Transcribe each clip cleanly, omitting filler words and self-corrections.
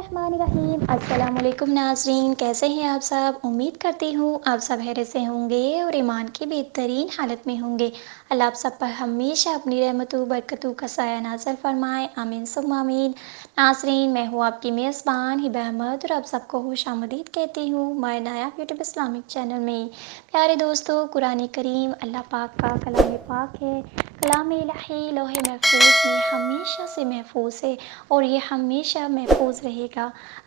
बिस्मिल्लाहिर्रहमानिर्रहीम। अस्सलाम वालेकुम नाज़रीन, कैसे हैं आप सब। उम्मीद करती हूँ आप सब खैरियत से होंगे और ईमान की बेहतरीन हालत में होंगे। अल्लाह आप सब पर हमेशा अपनी रहमतों बरकतों का साया नाज़िल फरमाए, आमीन सुम्मा आमीन। नाज़रीन, मैं हूँ आपकी मेज़बान हिबा अहमद और आप सबको खुशामदीद कहती हूँ my Nayab YouTube Islamic channel में। प्यारे दोस्तों, कुरान करीम अल्लाह पाक का कलाम पाक है। कलाम इलाही लौहे महफूज में हमेशा से महफूज है और ये हमेशा महफूज रहेगा।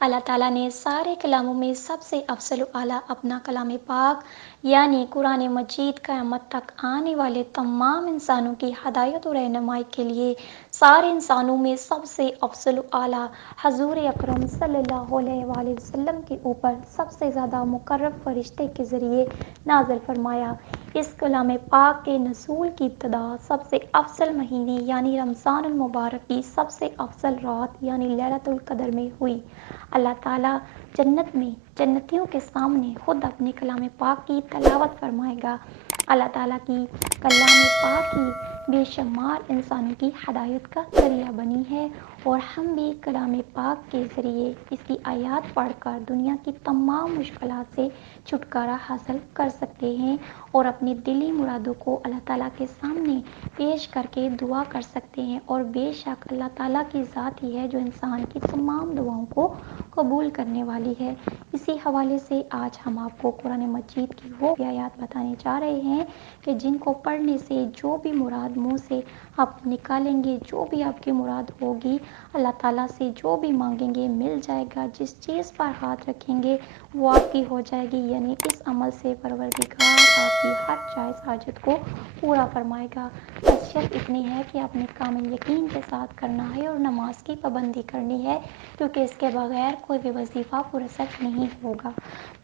अल्लाह ताला ने सारे कलामों में सबसे अफजल आला अपना कलाम पाक यानी कुरान मजीद क़यामत तक आने वाले तमाम इंसानों की हदायत और रहनुमाई के लिए सारे इंसानों में सबसे अफजल आला हजूर अकरम सल्लल्लाहु अलैहि वसल्लम के ऊपर सबसे ज़्यादा मुकर्रब फरिश्ते के ज़रिए नाज़िल फरमाया। इस कलाम पाक के नज़ूल की इब्तिदा सबसे अफजल महीने यानी रमज़ान मुबारक की सबसे अफजल रात यानी लैलतुल क़द्र में हुई। अल्लाह ताला जन्नत में जन्नतियों के सामने खुद अपने कलाम पाक की तलावत फरमाएगा। अल्लाह ताला की कलाम पाक ही बेशुमार इंसानों की हदायत का ज़रिया बनी है और हम भी कलाम पाक के ज़रिए इसकी आयत पढ़कर दुनिया की तमाम मुश्किलात से छुटकारा हासिल कर सकते हैं और अपनी दिली मुरादों को अल्लाह ताला के सामने पेश करके दुआ कर सकते हैं। और बेशक अल्लाह ताला की ज़ात ही है जो इंसान की तमाम दुआओं को कबूल करने वाली है। इसी हवाले से आज हम आपको कुरान मजीद की वो आयत बताने जा रहे हैं कि जिनको पढ़ने से जो भी मुराद मुँह से आप निकालेंगे, जो भी आपकी मुराद होगी, अल्लाह ताला से जो भी मांगेंगे मिल जाएगा। जिस चीज़ पर हाथ रखेंगे वो आपकी हो जाएगी। यानी इस अमल से परवरदिगार आपकी हर जायज़ हाजत को पूरा फरमाएगा। बस शर्त इतनी है कि आपने कामिल यकीन के साथ करना है और नमाज की पाबंदी करनी है, क्योंकि इसके बगैर कोई भी वजीफ़ा पुरअसर नहीं होगा।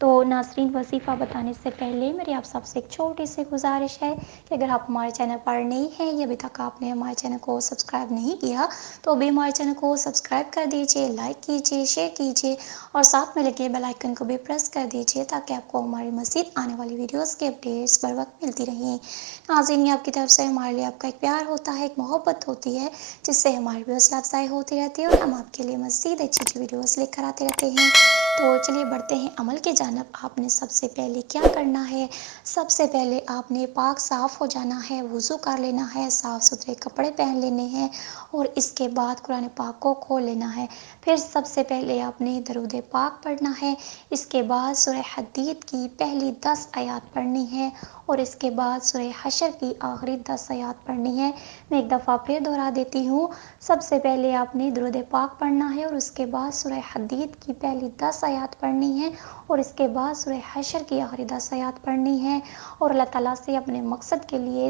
तो नाज़रीन, वजीफ़ा बताने से पहले मेरी आप सबसे एक छोटी सी गुजारिश है कि अगर आप हमारे चैनल पर नई हैं या अभी तक आपने हमारे चैनल को सब्सक्राइब नहीं किया तो अभी हमारे चैनल को सब्सक्राइब कर दीजिए, लाइक कीजिए, शेयर कीजिए और साथ में लगे बेल आइकन को भी प्रेस कर दीजिए ताकि आपको हमारी मज़ीद आने वाली वीडियोस के अपडेट्स बर वक्त मिलती रहें। नाज़रीन, ये आपकी तरफ से हमारे लिए आपका एक प्यार होता है, एक मोहब्बत होती है, जिससे हमारी भी हौसला अफजाई होती रहती है और हम आपके लिए मज़ीद अच्छी अच्छी वीडियोस लेकर आते रहते हैं। तो चलिए बढ़ते हैं अमल के जानिब। आपने सबसे पहले क्या करना है, सबसे पहले आपने पाक साफ़ हो जाना है, वज़ू कर लेना है, साफ़ सुथरे कपड़े पहन लेने हैं और इसके बाद कुरान पाक को खोल लेना है। फिर सबसे पहले आपने दरूद पाक पढ़ना है। इसके बाद सूरह हदीद की पहली 10 आयत पढ़नी है और इसके बाद सूरह हशर की आखिरी 10 आयत पढ़नी है। मैं एक दफ़ा फिर दोहरा देती हूँ। सबसे पहले आपने दरूद पाक पढ़ना है और उसके बाद सूरह हदीद की पहली 10 आयत पढ़नी है और इसके बाद सूरह हशर की आखिरी 10 आयत पढ़नी है और अल्लाह ताला से अपने मकसद के लिए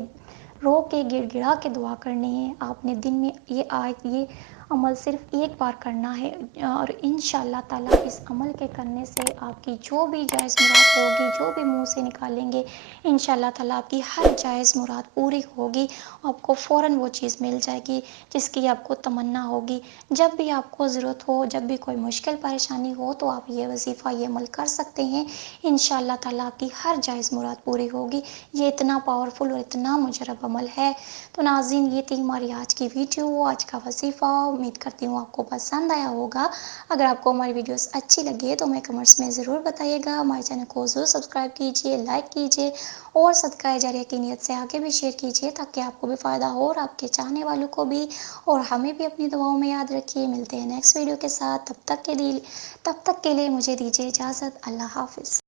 रो के गिड़गिड़ा के दुआ करनी है। आपने दिन में ये अमल सिर्फ एक बार करना है और इंशाअल्लाह ताला इस अमल के करने से आपकी जो भी जायज़ मुराद होगी, जो भी मुंह से निकालेंगे, इंशाअल्लाह ताला आपकी हर जायज़ मुराद पूरी होगी। आपको फ़ौरन वो चीज़ मिल जाएगी जिसकी आपको तमन्ना होगी। जब भी आपको ज़रूरत हो, जब भी कोई मुश्किल परेशानी हो तो आप ये वजीफ़ा, ये अमल कर सकते हैं। इंशाअल्लाह ताला आपकी हर जायज़ मुराद पूरी होगी। ये इतना पावरफुल और इतना मुजरब अमल है। तो नाज़रीन, ये थी हमारी आज की वीडियो, आज का वजीफ़ा। उम्मीद करती हूँ आपको पसंद आया होगा। अगर आपको हमारी वीडियोस अच्छी लगी है तो हमें कमेंट्स में ज़रूर बताइएगा। हमारे चैनल को ज़रूर सब्सक्राइब कीजिए, लाइक कीजिए और सदका जारिया की नीयत से आगे भी शेयर कीजिए ताकि आपको भी फ़ायदा हो और आपके चाहने वालों को भी। और हमें भी अपनी दुआओं में याद रखिए। मिलते हैं नेक्स्ट वीडियो के साथ। तब तक के लिए मुझे दीजिए इजाज़त। अल्लाह हाफ़िज़।